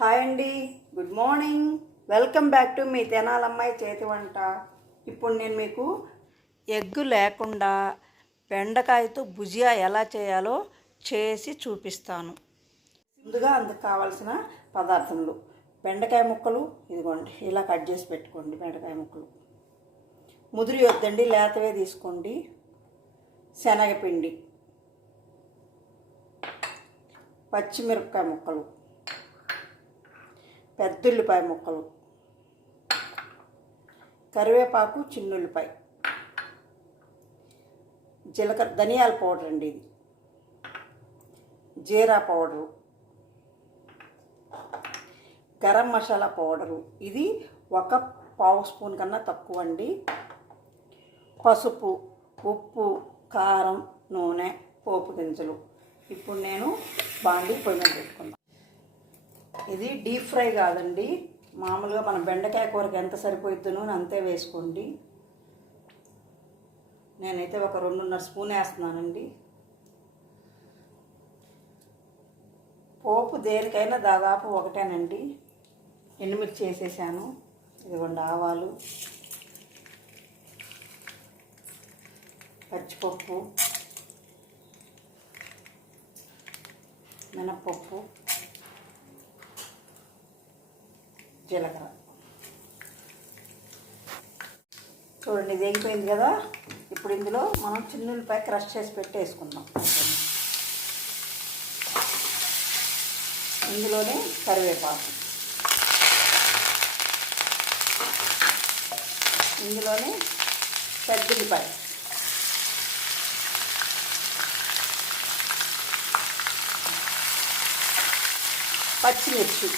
Hi అండి, good morning. Welcome back to మీ తెనాలమ్మాయి చేతి వంట. ఇప్పుడు నేను మీకు ఎగ్గు లేకుండా బెండకాయతో భుజియా ఎలా చేయాలో చేసి చూపిస్తాను. ముందుగా అందుకు కావాల్సిన పదార్థములు: బెండకాయ ముక్కలు ఇదిగోండి, ఇలా కట్ చేసి పెట్టుకోండి. బెండకాయ ముక్కలు ముదిరి వద్దండి, లేతవే తీసుకోండి. శనగపిండి, పచ్చిమిరపకాయ ముక్కలు, పెద్దుల్లిపాయ ముక్కలు, కరివేపాకు, చిన్నుల్లిపాయ, జీలకర్ర, ధనియాల పౌడర్ అండి, ఇది జీరా పౌడరు, గరం మసాలా పౌడరు, ఇది 1 స్పూన్ కన్నా తక్కువ అండి. పసుపు, ఉప్పు, కారం, నూనె, పోపు గింజలు. ఇప్పుడు నేను బాండి పొయ్యి మీద పెట్టుకున్నాను. ఇది డీప్ ఫ్రై కాదండి, మామూలుగా మన బెండకాయ కూరకి ఎంత సరిపోయిద్దో నూనె అంతే వేసుకోండి. నేనైతే ఒక 2.5 స్పూన్ వేస్తున్నానండి. పోపు దేనికైనా దాదాపు ఒకటేనండి. ఎండుమిర్చి వేసేసాను. ఇదిగోండి ఆవాలు, పచ్చిపప్పు, మినప్పప్పు, జీలకర్ర. చూడండి, ఇది వేగిపోయింది కదా. ఇప్పుడు ఇందులో మనం చిన్నుల్లిపాయ క్రష్ చేసి పెట్టేసుకుందాం. ఇందులోనే కరివేపాకు, ఇందులోనే పెద్దుల్లిపాయ, పచ్చిమిర్చి.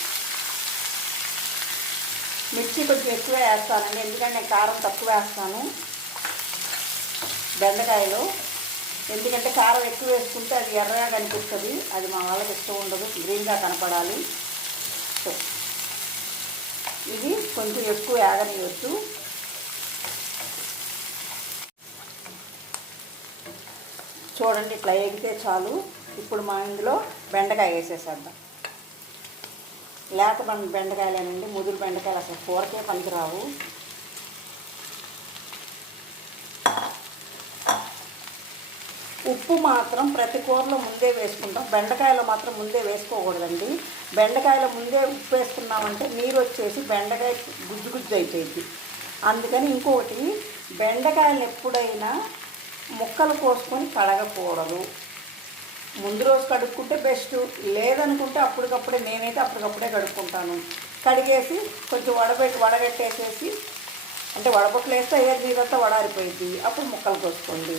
మిర్చి కొంచెం ఎక్కువ వేస్తానండి, ఎందుకంటే నేను కారం తక్కువ వేస్తాను బెండకాయలో. ఎందుకంటే కారం ఎక్కువ వేసుకుంటే అది ఎర్రగా కనిపిస్తుంది, అది మా వాళ్ళకి ఇష్టం ఉండదు, గ్రీన్గా కనపడాలి. సో ఇది కొంచెం ఎక్కువ వేగనియొచ్చు. చూడండి, ఇట్లా వేగితే చాలు. ఇప్పుడు మనం ఇందులో బెండకాయ వేసేసేద్దాం. లేత బెండకాయలేనండి, ముదురు బెండకాయలు అసలు కూరకే పనికిరావు. ఉప్పు మాత్రం ప్రతి కూరలో ముందే వేసుకుంటాం, బెండకాయలో మాత్రం ముందే వేసుకోకూడదండి. బెండకాయలో ముందే ఉప్పు వేసుకున్నామంటే నీరు వచ్చేసి బెండకాయ గుజ్జు గుజ్జు అయిపోయింది. అందుకని ఇంకొకటి, బెండకాయలు ఎప్పుడైనా ముక్కలు కోసుకొని కడగకూడదు. ముందు రోజు కడుక్కుంటే బెస్ట్, లేదనుకుంటే అప్పటికప్పుడే, నేనైతే అప్పటికప్పుడే కడుక్కుంటాను. కడిగేసి కొంచెం వడగట్టేసేసి, అంటే వడపొట్లు వేస్తే ఏది నీరంతా వడారిపోయింది, అప్పుడు ముక్కలు కోసుకోండి.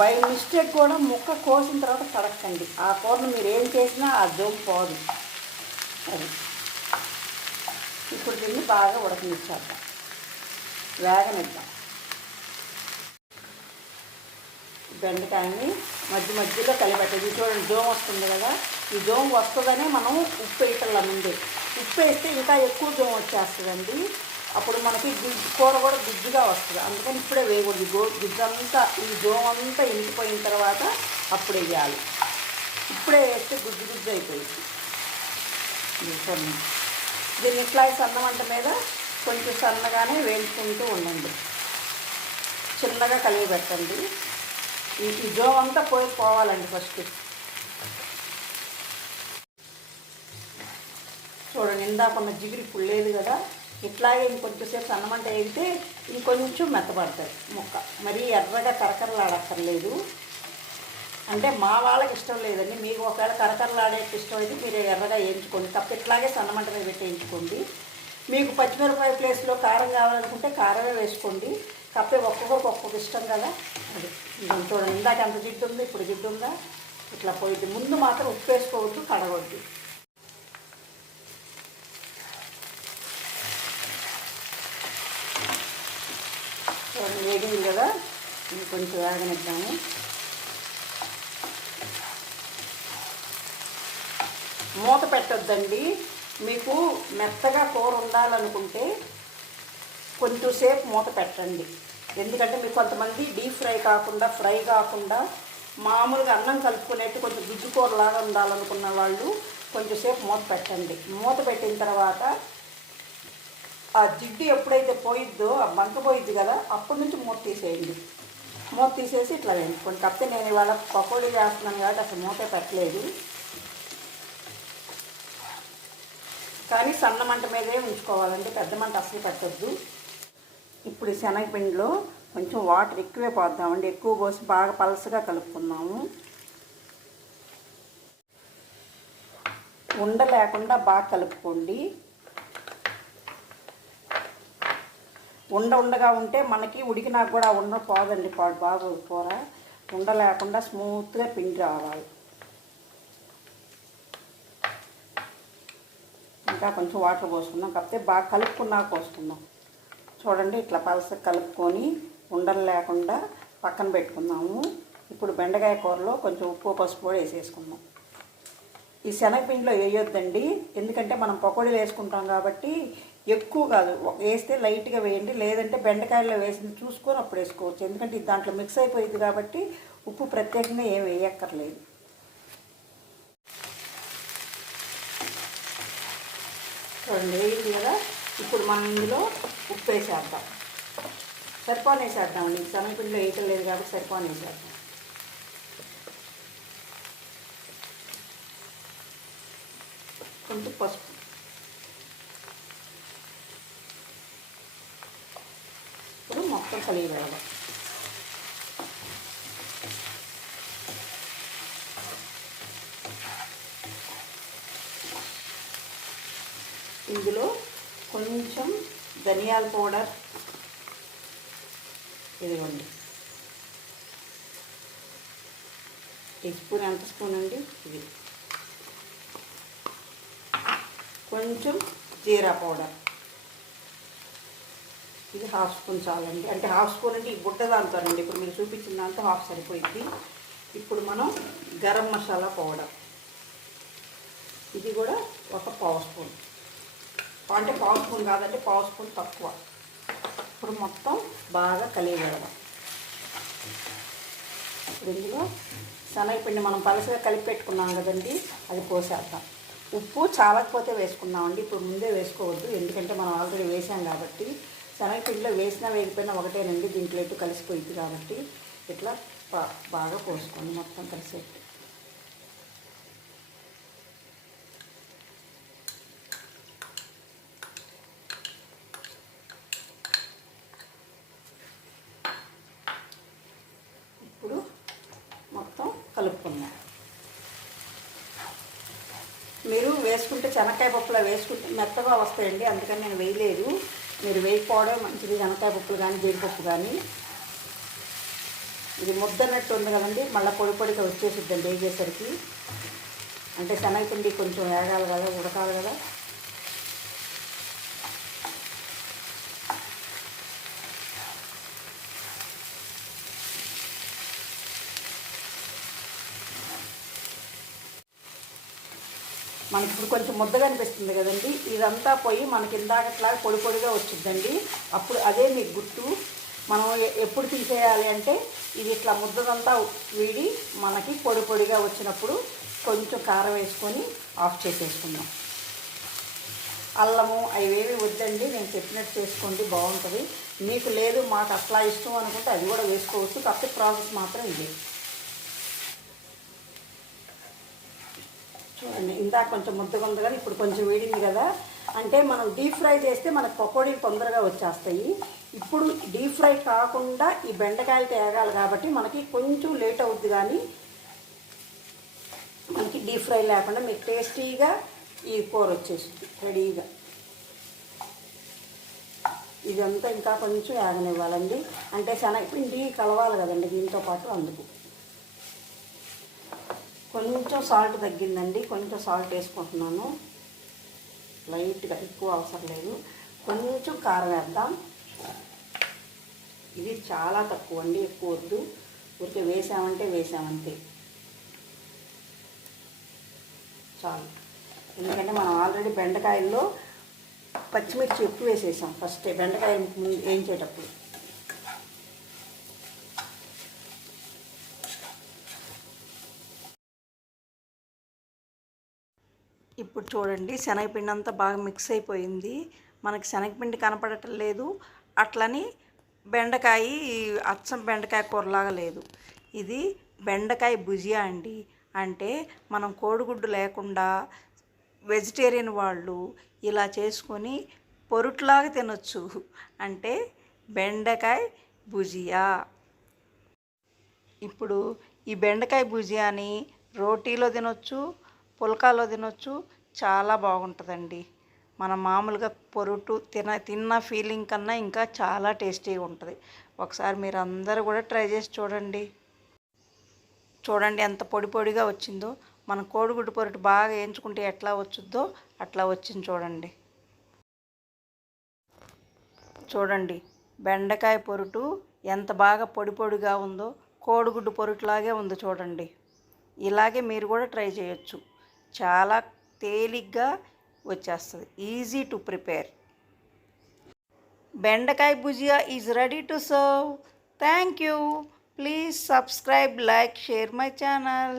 బై మిస్టేక్ కూడా ముక్క కోసిన తర్వాత కడక్కండి. ఆ కూరను మీరు ఏం చేసినా ఆ జోము పోదు. అది ఇప్పుడు దీన్ని బాగా ఉడకనిచ్చేద్దాం, వేగనిద్దాం. బెండకాయని మధ్యలో కలిపెట్టేది. చూడండి, జోము వస్తుంది కదా. ఈ జోము వస్తుందనే మనం ఉప్పు వేయటంలా ముందే. ఉప్పు వేస్తే ఇంకా ఎక్కువ జోము వచ్చేస్తుందండి, అప్పుడు మనకి కూర కూడా గుజ్జుగా వస్తుంది. అందుకని ఇప్పుడే వేయకూడదు. గుజ్జంతా, ఈ జోమంతా ఇంకిపోయిన తర్వాత అప్పుడే వేయాలి. ఇప్పుడే వేస్తే గుజ్జు గుజ్జు అయిపోయింది. దీన్ని ఇట్లా సన్నమంట మీద కొంచెం సన్నగానే వేయించుకుంటూ ఉండండి. చిన్నగా కలిగి పెట్టండి. ఈ జోమంతా పోవాలండి ఫస్ట్. చూడండి, ఇందాకున్న జిగురు ఇప్పుడు లేదు కదా. ఇట్లాగే ఇంకొంచెంసేపు సన్నమంట వేగితే ఇంకొంచెం మెత్తపడుతుంది ముక్క. మరీ ఎర్రగా కరకరలాడక్కర్లేదు. అంటే మా వాళ్ళకి ఇష్టం లేదండి, మీకు ఒకవేళ కరకరలాడే ఇష్టం అయితే మీరు ఎర్రగా వేయించుకోండి. తప్ప ఇట్లాగే సన్నమంట మీద పెట్టి వేయించుకోండి. మీకు పచ్చిమిరపకాయ ప్లేస్లో కారం కావాలనుకుంటే కారమే వేసుకోండి. కాకపోతే ఒక్కొక్కరికి ఒక్కొక్క ఇష్టం కదా. అది చూడండి, ఇందాక ఎంత జిడ్డు ఉందో ఇప్పుడు జిడ్డు ఉందా. ఇట్లా పోయింది. ముందు మాత్రం ఉప్పు వేసుకోవద్దు, కడగొద్దు. చూడండి, వేగింది కదా. కొంచెం వేగనిద్దాము. మూత పెట్టొద్దండి. మీకు మెత్తగా కూర ఉండాలనుకుంటే కొంచెం సేపు మూత పెట్టండి. ఎందుకంటే మీకు కొంతమంది డీప్ ఫ్రై కాకుండా మామూలుగా అన్నం కలుపుకునేట్టు కొంచెం గుజ్జు కూరలాగా ఉండాలనుకున్న వాళ్ళు కొంచెంసేపు మూత పెట్టండి. మూత పెట్టిన తర్వాత ఆ జిడ్డు ఎప్పుడైతే పోయిద్దో, ఆ బంక పోయిద్ది కదా, అప్పటి నుంచి మూత తీసేయండి. మూత తీసేసి ఇట్లా వేయించుకోండి. కాకపోతే నేను ఇవాళ పకోడీ చేస్తున్నాను కాబట్టి అసలు మూతే పెట్టలేదు, కానీ సన్న మంట మీదే ఉంచుకోవాలండి, పెద్ద మంట అసలు పెట్టద్దు. ఇప్పుడు ఈ శనగపిండిలో కొంచెం వాటర్ ఎక్కువే పోద్దామండి. ఎక్కువ పోసి బాగా పలసగా కలుపుకుందాము. ఉండ లేకుండా బాగా కలుపుకోండి. ఉండగా ఉంటే మనకి ఉడికినా కూడా ఉండ పోదండి, బాగా కూర. ఉండ లేకుండా స్మూత్గా పిండి రావాలి. ఇంకా కొంచెం వాటర్ పోసుకుందాం, కాకపోతే బాగా కలుపుకున్నాక పోసుకుందాం. చూడండి, ఇట్లా పలసగా కలుపుకొని ఉండలు లేకుండా పక్కన పెట్టుకుందాము. ఇప్పుడు బెండకాయ కూరలో కొంచెం ఉప్పు పసుపు కూడా వేసేసుకుందాం. ఈ శనగపిండిలో వేయొద్దండి, ఎందుకంటే మనం పకోడీలు వేసుకుంటాం కాబట్టి. ఎక్కువ కాదు, వేస్తే లైట్గా వేయండి, లేదంటే బెండకాయల్లో వేసింది చూసుకొని అప్పుడు వేసుకోవచ్చు. ఎందుకంటే ఇది దాంట్లో మిక్స్ అయిపోయింది కాబట్టి ఉప్పు ప్రత్యేకంగా ఏం వేయక్కర్లేదు. చూడండి, వేయింది కదా. ఇప్పుడు మనం ఇందులో ఉప్పు వేసేద్దాం. సరిపోని వేసేద్దామండి, శనగపిండిలో వేయటలేదు కాబట్టి సరిపోని వేసేద్దాం. కొంచెం పసుపు, ఇప్పుడు మొత్తం కలియగలగాలి. ఇందులో కొంచెం ధనియాల పౌడర్, ఇదిగోండి టీ స్పూన్, ఎంత స్పూన్ అండి ఇది. కొంచెం జీరా పౌడర్, ఇది హాఫ్ స్పూన్ చాలండి. అంటే హాఫ్ స్పూన్ అంటే ఈ బుడ్డ దాంతోనండి, ఇప్పుడు మీకు చూపించిన దాంతో హాఫ్ సరిపోయింది. ఇప్పుడు మనం గరం మసాలా పౌడర్, ఇది కూడా ఒక పావు స్పూన్, అంటే పావు స్పూన్ కాదంటే పావు స్పూన్ తక్కువ. ఇప్పుడు మొత్తం బాగా కలియగలగాలి. ఇప్పుడు ఇందులో శనగపిండి మనం పలసగా కలిపి పెట్టుకున్నాం కదండి, అది పోసేద్దాం. ఉప్పు చాలకపోతే వేసుకున్నామండి, ఇప్పుడు ముందే వేసుకోవద్దు, ఎందుకంటే మనం ఆల్రెడీ వేసాం కాబట్టి. శనగపిండిలో వేసినా వేగిపోయినా ఒకటేనండి, దీంట్లో ఎటు కలిసిపోయింది కాబట్టి. ఇట్లా బాగా పోసుకోండి మొత్తం కలిసేట్టు. ఇప్పుడు మొత్తం కలుపుకుందాం. మీరు వేసుకుంటే శనక్కాయ పప్పులో వేసుకుంటే మెత్తగా వస్తాయండి, అందుకని నేను వేయలేదు. మీరు వేయకపోవడం మంచిది, శనక్కాయ పప్పులు కానీ జీడిపప్పు కానీ. ఇది ముద్దన్నట్టు ఉంది కదండి, మళ్ళీ పొడి పొడిగా వచ్చేసిద్దండి వేగేసరికి. అంటే శనగపిండి కొంచెం వేగాలి కదా, ఉడకాలి కదా. మనకి ఇప్పుడు కొంచెం ముద్దగా అనిపిస్తుంది కదండి, ఇదంతా పోయి మనకి ఇందాకట్లా పొడి పొడిగా వచ్చిందండి. అప్పుడు అదే మీకు గుర్తు. మనం ఎప్పుడు తీసేయాలి అంటే ఇది ఇట్లా ముద్దదంతా వీడి మనకి పొడి పొడిగా వచ్చినప్పుడు కొంచెం కారం వేసుకొని ఆఫ్ చేసేసుకుందాం. అల్లము అవేవి వద్దండి, నేను చెప్పినట్టు చేసుకోండి, బాగుంటుంది. మీకు లేదు మాకు అట్లా ఇష్టం అనుకుంటే అది కూడా వేసుకోవచ్చు, కాకపోతే ప్రాసెస్ మాత్రం ఇదే. చూడండి, ఇందాక కొంచెం ముద్దగా ఉంది కదా, ఇప్పుడు కొంచెం వేడింది కదా. అంటే మనం డీప్ ఫ్రై చేస్తే మనకు పకోడీలు తొందరగా వచ్చేస్తాయి. ఇప్పుడు డీప్ ఫ్రై కాకుండా ఈ బెండకాయలు తేగాలి కాబట్టి మనకి కొంచెం లేట్ అవుద్ది, కానీ మనకి డీప్ ఫ్రై లేకుండా మీకు టేస్టీగా ఈ కూర వచ్చేసింది రెడీగా. ఇదంతా ఇంకా కొంచెం వేగనివ్వాలండి, అంటే శనగపిండి కలవాలి కదండి దీంతో పాటు, అందుకు. కొంచెం సాల్ట్ తగ్గిందండి, కొంచెం సాల్ట్ వేసుకుంటున్నాను లైట్గా, ఎక్కువ అవసరం లేదు. కొంచెం కారం వేద్దాం, ఇది చాలా తక్కువ అండి, ఎక్కువ వద్దు. ఊరికే వేసామంటే వేసామంతే చాలు. ఎందుకంటే మనం ఆల్రెడీ బెండకాయల్లో పచ్చిమిర్చి ఎక్కువ వేసేసాం ఫస్టే, బెండకాయలు ముందు వేయించేటప్పుడు. ఇప్పుడు చూడండి, శనగపిండి అంతా బాగా మిక్స్ అయిపోయింది. మనకి శనగపిండి కనపడటం లేదు, అట్లని బెండకాయ అచ్చం బెండకాయ కూరలాగా లేదు. ఇది బెండకాయ భుజియా అండి. అంటే మనం కోడిగుడ్డు లేకుండా వెజిటేరియన్ వాళ్ళు ఇలా చేసుకొని పొరుట్లాగా తినొచ్చు. అంటే బెండకాయ భుజియా. ఇప్పుడు ఈ బెండకాయ భుజియాని రోటీలో తినొచ్చు, పుల్కాలో తినొచ్చు. చాలా బాగుంటుందండి. మనం మామూలుగా పొరుటు తిన్న ఫీలింగ్ కన్నా ఇంకా చాలా టేస్టీగా ఉంటుంది. ఒకసారి మీరు అందరూ కూడా ట్రై చేసి చూడండి. చూడండి ఎంత పొడి పొడిగా వచ్చిందో. మన కోడిగుడ్డు పొరుటు బాగా వేయించుకుంటే ఎట్లా వచ్చుద్దో అట్లా వచ్చింది చూడండి. చూడండి బెండకాయ పొరుటు ఎంత బాగా పొడి పొడిగా ఉందో, కోడిగుడ్డు పొరుటులాగే ఉంది చూడండి. ఇలాగే మీరు కూడా ట్రై చేయొచ్చు. చాలా తేలిగ్గా వచ్చేస్తుంది. Easy to prepare. బెండకాయ bhujia is ready to serve. Thank you. Please subscribe, like, share my channel.